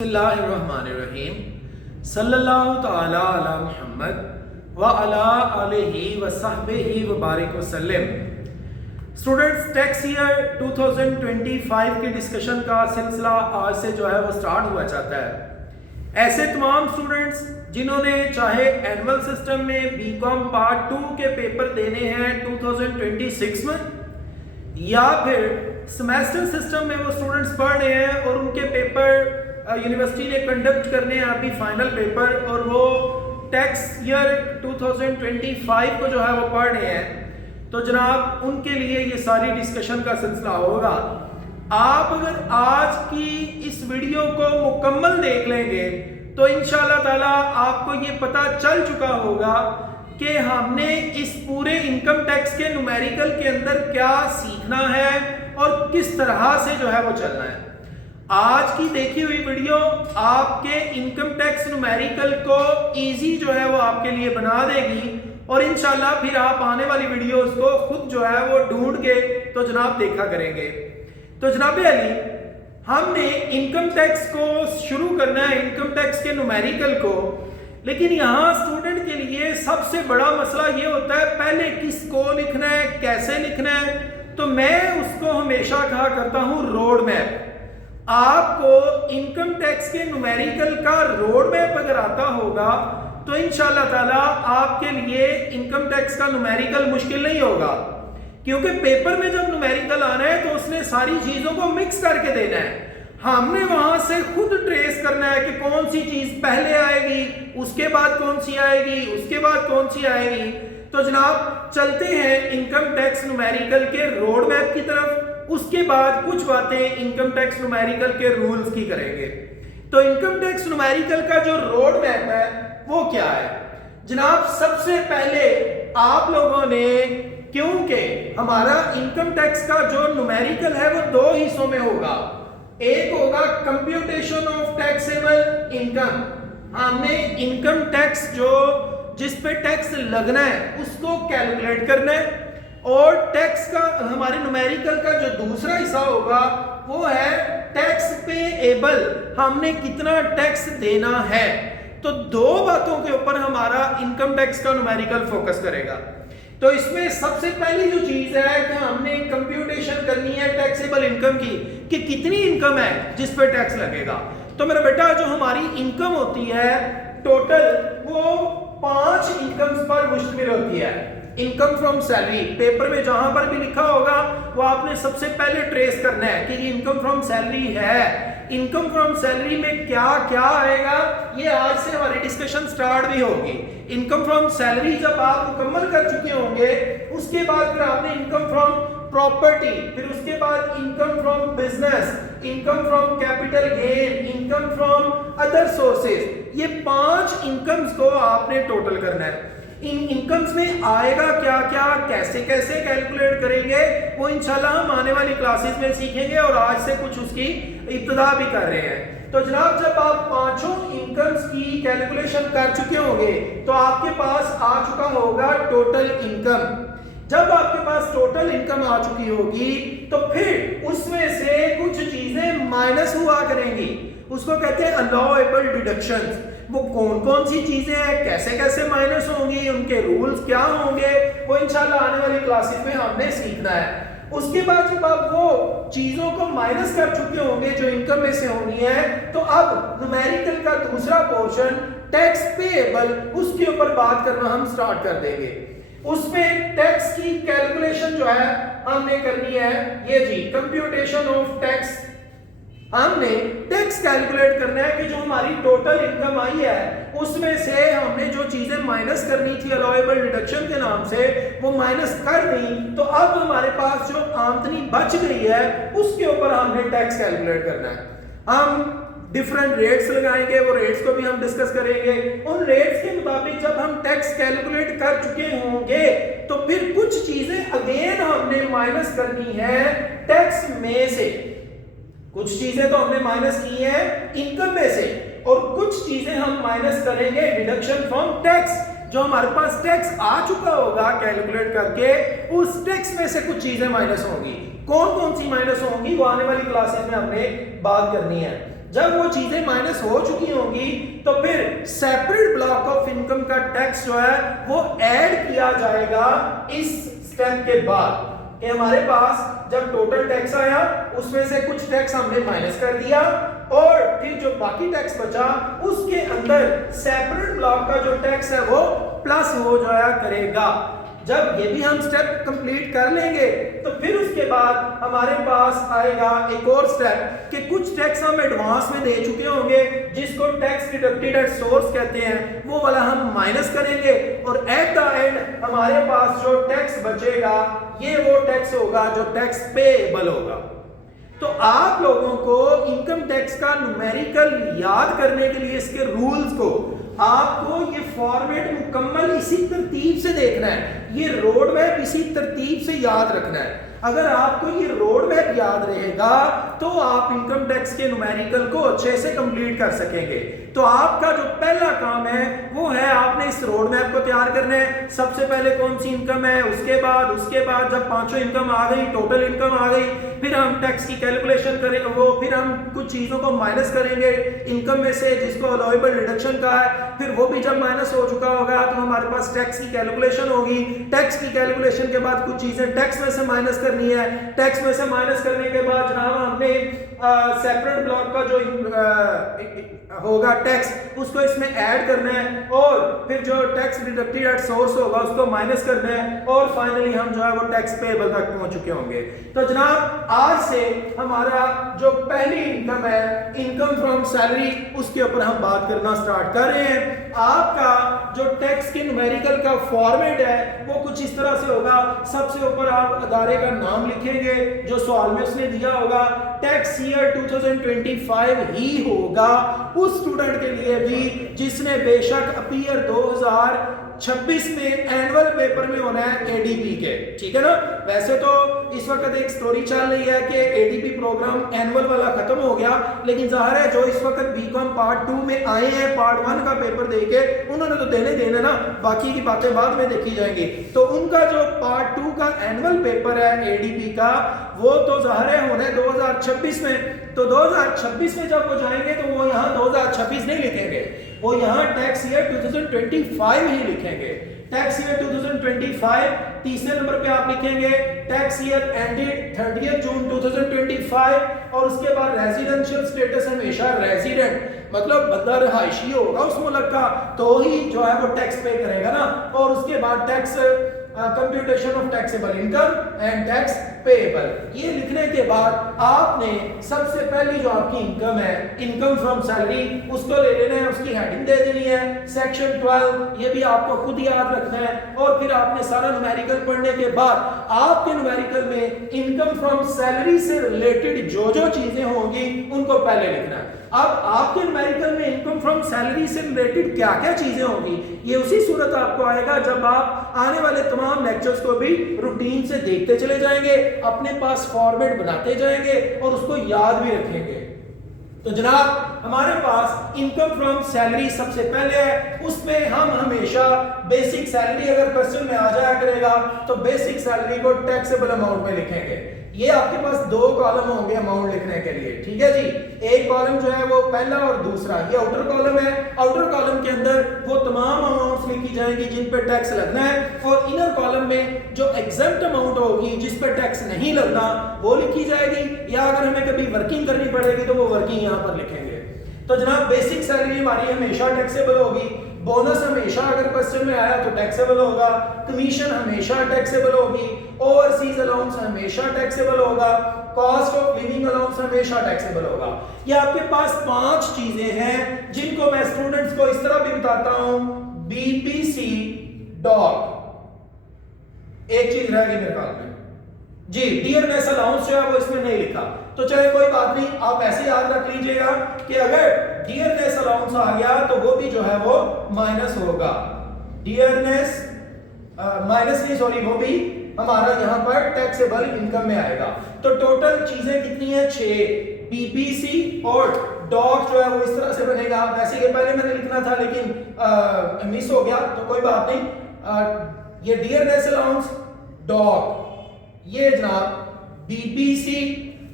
बिस्मिल्लाहिर्रहमानिर्रहीम सल्लल्लाहु तआला अला मुहम्मद व अला आलिहि व सहबिहि व बारिक वसल्लम। स्टूडेंट्स, टैक्स ईयर 2025 के डिस्कशन का सिलसिला आज से जो है वो स्टार्ट हुआ चाहता है। ऐसे तमाम स्टूडेंट्स जिन्होंने चाहे एनुअल सिस्टम में बीकॉम पार्ट 2 के पेपर देने हैं 2026 में, या फिर सेमेस्टर सिस्टम में वो स्टूडेंट्स पढ़ रहे हैं और उनके पेपर यूनिवर्सिटी ने कंडक्ट करने हैं अभी फाइनल पेपर, और वो टैक्स ईयर 2025 को जो है वो पढ़ रहे हैं, तो जनाब उनके लिए ये सारी डिस्कशन का सिलसिला होगा। आप अगर आज की इस वीडियो को मुकम्मल देख लेंगे तो इंशाल्लाह ताला आपको ये पता चल चुका होगा कि हमने इस पूरे इनकम टैक्स के न्यूमेरिकल के अंदर क्या सीखना है और किस तरह से जो है वो चलना है। आज की देखी हुई वीडियो आपके इनकम टैक्स न्यूमेरिकल को इजी जो है वो आपके लिए बना देगी, और इंशाल्लाह फिर आप आने वाली वीडियोस को खुद जो है वो ढूंढ के तो जनाब देखा करेंगे। तो जनाब अली, हमने इनकम टैक्स को शुरू करना है, इनकम टैक्स के न्यूमेरिकल को, लेकिन यहाँ स्टूडेंट के लिए सबसे बड़ा मसला ये होता है पहले किसको लिखना है, कैसे लिखना है। तो मैं उसको हमेशा कहा करता हूँ रोड मैप। आपको इनकम टैक्स के न्यूमेरिकल का रोड मैप अगर आता होगा तो इंशाल्लाह ताला आपके लिए इनकम टैक्स का न्यूमेरिकल मुश्किल नहीं होगा, क्योंकि पेपर में जब न्यूमेरिकल आना है तो उसने सारी चीजों को मिक्स करके देना है। हमने वहां से खुद ट्रेस करना है कि कौन सी चीज पहले आएगी, उसके बाद कौन सी आएगी, उसके बाद कौन सी आएगी। तो जनाब चलते हैं इनकम टैक्स न्यूमेरिकल के रोड मैप की तरफ, उसके बाद कुछ बातें इनकम टैक्स न्यूमेरिकल के रूल्स की करेंगे। तो इनकम टैक्स न्यूमेरिकल का जो रोड मैप है वो क्या है जनाब? सबसे पहले आप लोगों ने, क्योंकि हमारा इनकम टैक्स का जो न्यूमेरिकल है वो दो हिस्सों में होगा। एक होगा कंप्यूटेशन ऑफ टैक्सेबल इनकम, हमने इनकम टैक्स जो जिस पे टैक्स लगना है उसको कैलकुलेट करना है, और टैक्स का हमारे न्यूमेरिकल का जो दूसरा हिस्सा होगा वो है टैक्स पेएबल, हमने कितना टैक्स देना है। तो दो बातों के ऊपर हमारा इनकम टैक्स का न्यूमेरिकल फोकस करेगा। तो इसमें सबसे पहली जो चीज है कि हमने कंप्यूटेशन करनी है टैक्सेबल इनकम की, कि कितनी इनकम है जिस पे टैक्स लगेगा। तो मेरा बेटा जो हमारी इनकम होती है टोटल, वो 5 इनकम्स पर मुश्तमिल होती है। इनकम फ्रॉम सैलरी, पेपर में जहां पर भी लिखा होगा वो आपने सबसे पहले ट्रेस करना है कि ये इनकम फ्रॉम सैलरी है। इनकम फ्रॉम सैलरी में क्या क्या आएगा, ये आज से हमारी डिस्कशन स्टार्ट भी होगी। इनकम फ्रॉम सैलरी जब आप मुकम्मल कर चुके होंगे, उसके बाद फिर आपने इनकम फ्रॉम प्रॉपर्टी, फिर उसके बाद income from business, income from capital gain, income from other sources, ये 5 इनकम्स को आपने टोटल करना है। इन इनकम्स में आएगा क्या क्या, कैसे कैसे कैलकुलेट करेंगे, वो इंशाल्लाह हम आने वाली क्लासेस में सीखेंगे, और आज से कुछ उसकी इब्तिदा भी कर रहे हैं। तो जनाब जब आप 5 इनकम्स की कैलकुलेशन कर चुके होंगे तो आपके पास आ चुका होगा टोटल इनकम। जब आपके पास टोटल इनकम आ चुकी होगी तो फिर उसमें से कुछ चीजें माइनस हुआ करेंगी, उसको कहते हैं अलाउएबल डिडक्शंस। वो कौन कौन सी चीजें हैं, कैसे कैसे माइनस होंगी, उनके रूल्स क्या होंगे, वो इंशाल्लाह आने वाली क्लासेस में हमने सीखना है। उसके बाद जब आप वो चीजों को माइनस कर चुके होंगे जो इनकम में से होनी है, तो अब न्यूमेरिकल का दूसरा पोर्शन टैक्स पेएबल, उसके ऊपर बात करना हम स्टार्ट कर देंगे। उसमें टैक्स की कैलकुलेशन जो है हमने करनी है, ये जी कंप्यूटेशन ऑफ टैक्स, हमने टैक्स कैलकुलेट करना है कि जो हमारी टोटल इनकम आई है उसमें से हमने जो चीजें माइनस करनी थी अलाउएबल डिडक्शन के नाम से, वो माइनस कर दी। तो अब हमारे पास जो आमदनी बच गई है उसके ऊपर हमने टैक्स कैलकुलेट करना है। हम डिफरेंट रेट्स लगाएंगे, वो रेट्स को भी हम डिस्कस करेंगे। उन रेट्स के मुताबिक जब हम टैक्स कैलकुलेट कर चुके होंगे तो फिर कुछ चीजें अगेन हमने माइनस करनी है टैक्स में से। कुछ चीजें तो हमने माइनस की है इनकम में से, और कुछ चीजें हम माइनस करेंगे डिडक्शन फ्रॉम टैक्स। जो हमारे पास टैक्स आ चुका होगा कैलकुलेट करके, उस टैक्स में से कुछ चीजें माइनस होंगी। कौन कौन सी माइनस होंगी वो आने वाली क्लासेस में हमने बात करनी है। जब वो चीजें माइनस हो चुकी होंगी तो फिर सेपरेट ब्लॉक ऑफ इनकम का टैक्स जो है वो ऐड किया जाएगा इस स्टेप के बाद कि हमारे पास जब टोटल टैक्स आया उसमें से कुछ टैक्स हमने माइनस कर दिया और फिर जो बाकी टैक्स बचा उसके अंदर सेपरेट ब्लॉक का जो टैक्स है वो प्लस हो जाया करेगा। जब ये भी हम स्टेप कंप्लीट कर लेंगे तो फिर उसके बाद हमारे पास आएगा एक और स्टेप कि कुछ टैक्स हम एडवांस में दे चुके होंगे जिसको टैक्स डिडक्टेड एट सोर्स कहते हैं, वो वाला हम माइनस करेंगे और एट द एंड हमारे पास जो टैक्स बचेगा ये वो टैक्स होगा जो टैक्स पेएबल होगा। तो आप लोगों को इनकम टैक्स का न्यूमेरिकल याद करने के लिए इसके रूल्स को आपको ये फॉर्मेट मुकम्मल इसी तरतीब से देखना है, ये रोड मैप इसी तरतीब से याद रखना है। अगर आपको ये रोड मैप याद रहेगा तो आप इनकम टैक्स के न्यूमेरिकल को अच्छे से कंप्लीट कर सकेंगे। तो आपका जो पहला काम है वो है आपने इस रोड मैप को तैयार करना है। सबसे पहले कौन सी इनकम है, उसके बाद जब पांचों इनकम आ गई, टोटल इनकम आ गई, फिर हम टैक्स की कैलकुलेशन करेंगे, वो फिर हम कुछ चीजों को माइनस करेंगे इनकम में से जिसको अलाउएबल डिडक्शन का है, फिर वो भी जब माइनस हो चुका होगा तो हमारे पास टैक्स की कैलकुलेशन होगी। टैक्स की कैलकुलेशन के बाद कुछ चीजें टैक्स में से माइनस करनी है, टैक्स में से माइनस करने के बाद जनाब हमने सेपरेट ब्लॉक का जो होगा टैक्स उसको इसमें ऐड करना है और फिर जो टैक्स डिडक्टेड एट सोर्स होगा उसको माइनस करना है और फाइनली हम जो है वो टैक्स पेएबल तक पहुंच चुके होंगे। तो जनाब आज से हमारा जो पहली इनकम है इनकम फ्रॉम सैलरी उसके ऊपर हम बात करना स्टार्ट कर रहे हैं। आपका जो टैक्स के न्यूमेरिकल का फॉर्मेट है वो कुछ इस तरह से होगा। सबसे ऊपर आप अदारे का नाम लिखेंगे जो सवाल में उसने दिया होगा, टैक्स ईयर 2025 ही होगा उस स्टूडेंट के लिए भी जिसने बेशक अपीयर 2026 में एनुअल पेपर में होना है एडीपी के, ठीक है ना। वैसे तो इस वक्त एक स्टोरी चल रही है कि एडीपी प्रोग्राम एनुअल वाला खत्म हो गया, लेकिन जाहिर है जो इस वक्त बीकॉम पार्ट 2 में आए हैं पार्ट 1 का पेपर देके उन्होंने तो देने ना, बाकी की बातें बाद में देखी जाएंगी। तो उनका जो पार्ट 2 का एनुअल पेपर है एडीपी का वो तो जाहिर है होना है 2026 में। तो 2026 में जब वो जाएंगे तो वो यहाँ 2026 नहीं लिखेंगे, वो यहाँ टैक्स ईयर 2025 ही लिखेंगे। टैक्स ईयर 2025 तीसरे नंबर पे आप लिखेंगे टैक्स ईयर एंडेड 30 जून 2025 और उसके बाद रेजिडेंशियल स्टेटस हमेशा रेजिडेंट, मतलब बंदा रहायशी होगा उस मुल्क का तो ही जो है वो टैक्स पे करेगा ना। और उसके बाद tax computation of taxable income and tax payable. ये लिखने के बाद आपने सबसे पहली जो आपकी इनकम है इनकम फ्रॉम सैलरी उसको ले लेना है, उसकी हेडिंग दे देनी है सेक्शन 12, ये भी आपको खुद याद रखना है। और फिर आपने सारा न्यूमेरिकल पढ़ने के बाद आपके न्यूमेरिकल में इनकम फ्रॉम सैलरी से रिलेटेड जो जो चीजें होंगी उनको पहले लिखना है। अब आपके न्यूमेरिकल में इनकम फ्रॉम सैलरी से रिलेटेड क्या क्या चीजें होंगी ये उसी सूरत आपको आएगा जब आप आने वाले तमाम लेक्चर्स को भी रूटीन से देखते चले जाएंगे, अपने पास फॉर्मेट बनाते जाएंगे और उसको याद भी रखेंगे। तो जनाब हमारे पास इनकम फ्रॉम सैलरी सबसे पहले है, उसमें हम हमेशा बेसिक सैलरी अगर क्वेश्चन में आ जाया करेगा तो बेसिक सैलरी को टैक्सेबल अमाउंट में लिखेंगे। ये आपके पास दो कॉलम होंगे अमाउंट लिखने के लिए, ठीक है जी। एक कॉलम जो है वो पहला और दूसरा, ये आउटर कॉलम है। आउटर कॉलम के अंदर वो तमाम अमाउंट्स लिखी जाएंगी जिन पे टैक्स लगना है और इनर कॉलम में जो एग्जेम्प्ट अमाउंट होगी जिस पे टैक्स नहीं लगना वो लिखी जाएगी, या अगर हमें कभी वर्किंग करनी पड़ेगी तो वो वर्किंग यहाँ पर लिखेंगे। तो जनाब बेसिक सैलरी हमारी हमेशा टैक्सेबल होगी, बोनस हमेशा अगर क्वेश्चन में आया तो टैक्सेबल होगा, कमीशन हमेशा टैक्सेबल होगी, ओवरसीज अलाउंस हमेशा टैक्सेबल होगा, कॉस्ट ऑफ लिविंग अलाउंस हमेशा टैक्सेबल होगा। ये आपके पास 5 चीजें हैं जिनको मैं स्टूडेंट्स को इस तरह भी बताता हूं, बीपीसी डॉट। एक चीज रह गई मेरे ख्याल में जी, डियरनेस अलाउंस जो है वो इसमें नहीं लिखा, तो चले कोई बात नहीं, आप ऐसे याद रख लीजिएगा कि अगर डियरनेस अलाउंस आ गया तो वो भी जो है वो माइनस होगा। डियरनेस माइनस नहीं, सॉरी, वो भी हमारा यहाँ पर टैक्सेबल इनकम में आएगा। तो टोटल चीजें कितनी है 6, बीपीसी और डॉक जो है वो इस तरह से बनेगा। वैसे ये पहले मैंने लिखना था लेकिन मिस हो गया तो कोई बात नहीं। ये डियरनेस अलाउंस डॉक, ये जनाब बीपीसी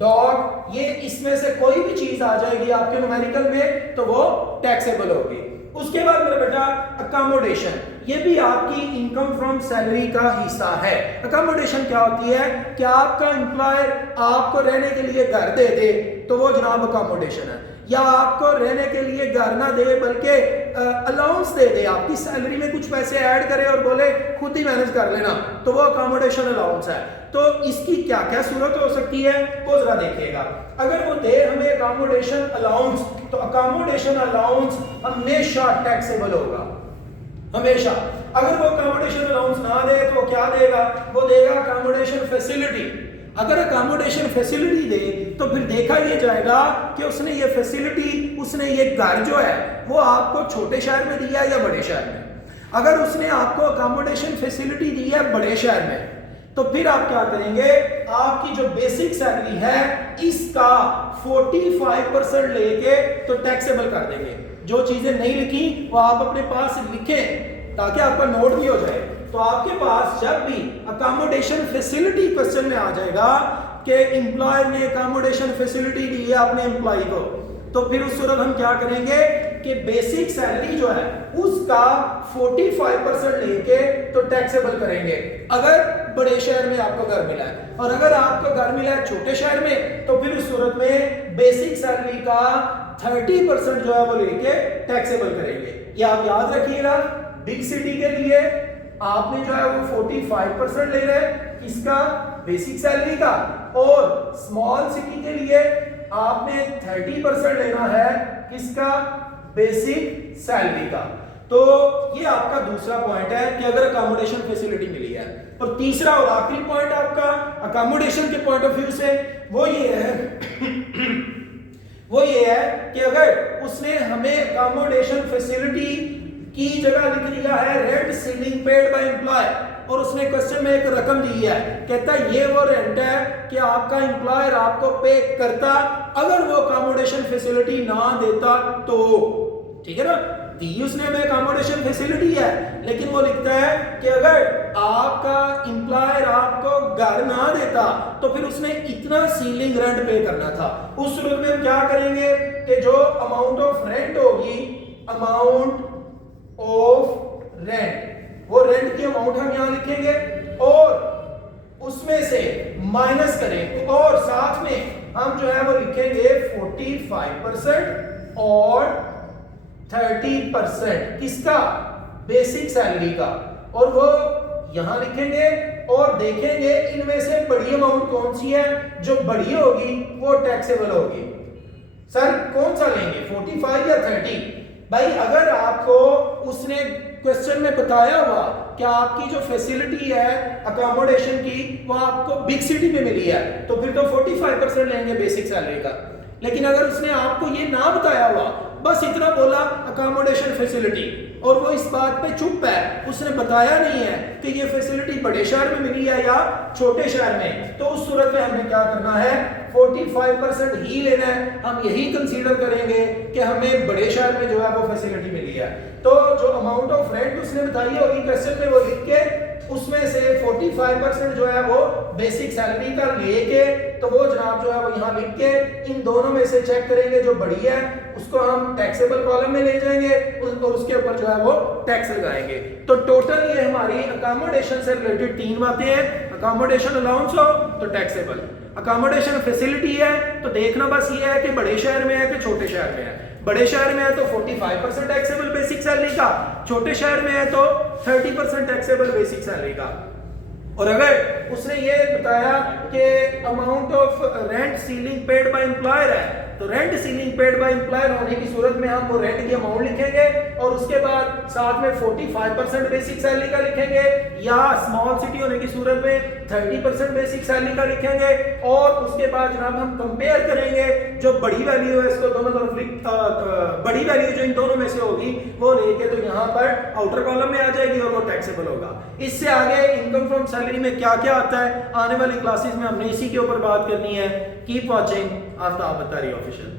डॉग, ये इसमें से कोई भी चीज आ जाएगी आपके न्यूमेरिकल में तो वो टैक्सेबल होगी। उसके बाद मेरा बेटा अकोमोडेशन, ये भी आपकी इनकम फ्रॉम सैलरी का हिस्सा है। अकोमोडेशन क्या होती है कि आपका एम्प्लॉयर आपको रहने के लिए घर दे दे तो वो जनाब अकोमोडेशन है, या आपको रहने के लिए घर ना दे बल्कि अलाउंस दे दे, आपकी सैलरी में कुछ पैसे ऐड करे और बोले खुद ही मैनेज कर लेना, तो वो अकोमोडेशन अलाउंस है। तो इसकी क्या क्या सूरत हो सकती है वो जरा देखिएगा। अगर वो दे हमें अकोमोडेशन अलाउंस, तो अकोमोडेशन अलाउंस हमेशा टैक्सेबल होगा, हमेशा। अगर वो अकोमोडेशन अलाउंस ना दे तो वो क्या देगा, वो देगा अकोमोडेशन फैसिलिटी। अगर अकोमोडेशन फैसिलिटी दे तो फिर देखा ये जाएगा कि उसने ये फैसिलिटी, उसने ये घर जो है वो आपको छोटे शहर में दिया या बड़े शहर में। अगर उसने आपको अकोमोडेशन फैसिलिटी दी है बड़े शहर में तो फिर आप क्या करेंगे, आपकी जो बेसिक सैलरी है इसका 45% लेके तो टैक्सेबल कर देंगे। जो चीजें नहीं लिखी वो आप अपने पास लिखें ताकि आपका नोट भी हो जाए। तो आपके पास जब भी अकोमोडेशन फैसिलिटी क्वेश्चन में आ जाएगा कि एम्प्लॉयर ने अकोमोडेशन फैसिलिटी दी है अपने एम्प्लॉय को, तो फिर उस सूरत हम क्या करेंगे कि बेसिक सैलरी जो है उसका 45% लेके तो टैक्सेबल करेंगे अगर बड़े शहर में आपको घर मिला है, और अगर आपको घर मिला है छोटे शहर में तो फिर उस सूरत में बेसिक सैलरी का 30% जो है वो लेके टैक्सेबल करेंगे। ये आप याद रखिएगा। बिग सिटी के लिए आपने जो है वो 45% ले रहे हैं किसका, बेसिक सैलरी का, और स्मॉल सिटी के लिए आपने 30% लेना है किसका, बेसिक सैलरी का। तो ये आपका दूसरा पॉइंट है कि अगर अकोमोडेशन फैसिलिटी मिली है। और तीसरा और आखिरी पॉइंट आपका अकोमोडेशन के पॉइंट ऑफ व्यू से वो ये है कि अगर उसने हमें अकोमोडेशन फैसिलिटी की जगह लिख दिया है rent ceiling paid by employ, और उसने क्वेश्चन में एक रकम दी है, कहता है ये वो रेंट है कि आपका एम्प्लॉयर आपको पे करता अगर वो अकोमोडेशन फैसिलिटी ना देता तो, ठीक है ना। दी उसने हमें अकोमोडेशन फैसिलिटी है, लेकिन वो लिखता है कि अगर आपका एम्प्लॉयर आपको घर ना देता तो फिर उसने इतना सीलिंग रेंट पे करना था। उस सूरत में हम क्या करेंगे कि जो अमाउंट ऑफ रेंट होगी, अमाउंट ऑफ रेंट, वो रेंट की अमाउंट हम यहां लिखेंगे और उसमें से माइनस करें, और साथ में हम जो है वो लिखेंगे 45% और 30% किसका, बेसिक सैलरी का, और वो यहां लिखेंगे और देखेंगे इनमें से बड़ी अमाउंट कौन सी है, जो बड़ी होगी वो टैक्सेबल होगी। सर कौन सा लेंगे, 45 या 30? भाई अगर आपको उसने क्वेश्चन में बताया हुआ कि आपकी जो फैसिलिटी है अकोमोडेशन की वो आपको बिग सिटी में मिली है तो फिर तो 45% लेंगे बेसिक सैलरी का। लेकिन अगर उसने आपको ये ना बताया हुआ, बस इतना बोला अकोमोडेशन फैसिलिटी, और वो इस बात पे चुप है, उसने बताया नहीं है कि ये फैसिलिटी बड़े शहर में मिली है या छोटे शहर में, तो उस सूरत में हमें क्या करना है, 45% ही लेना है। हम यही कंसीडर करेंगे कि हमें बड़े शहर में जो है वो फैसिलिटी मिली है। तो जो अमाउंट ऑफ रेंट उसने बताई होगी क्वेश्चन में वो लिख के उसमें से 45% जो है वो बेसिक सैलरी का लेके तो वो जनाब जो है वो यहाँ लिख के इन दोनों में से चेक करेंगे, जो बड़ी है उसको हम टैक्सेबल कॉलम में ले जाएंगे और उसके ऊपर जो है वो टैक्स लगाएंगे। तो टोटल ये हमारी अकोमोडेशन से रिलेटेड 3 बातें हैं। अकोमोडेशन अलाउंस हो तो टैक्सेबल, अकोमोडेशन फैसिलिटी है तो देखना बस ये है कि बड़े शहर में है कि छोटे शहर में है। बड़े शहर में है तो 45% टैक्सेबल बेसिक सैलरी का, छोटे शहर में है तो 30% टैक्सेबल बेसिक सैलरी का। और अगर उसने ये बताया कि amount of rent ceiling paid by employer है तो rent ceiling paid by employer होने की सूरत में हम वो रेंट की अमाउंट लिखेंगे और उसके बाद साथ में 45% बेसिक सैलरी का लिखेंगे, या स्मॉल सिटी होने की सूरत में 30% बेसिक सैलरी का लिखेंगे, और उसके बाद जनाब हम कंपेयर करेंगे जो बड़ी वैल्यू है इसको दोनों तरफ बड़ी वैल्यू जो इन दोनों में से होगी वो लेके तो यहाँ पर आउटर कॉलम में आ जाएगी और वो टैक्सेबल होगा। इससे आगे इनकम फ्रॉम सैलरी में क्या क्या आता है आने वाली क्लासेस में हमने इसी के ऊपर बात करनी है। Keep watching Aftab Attari official.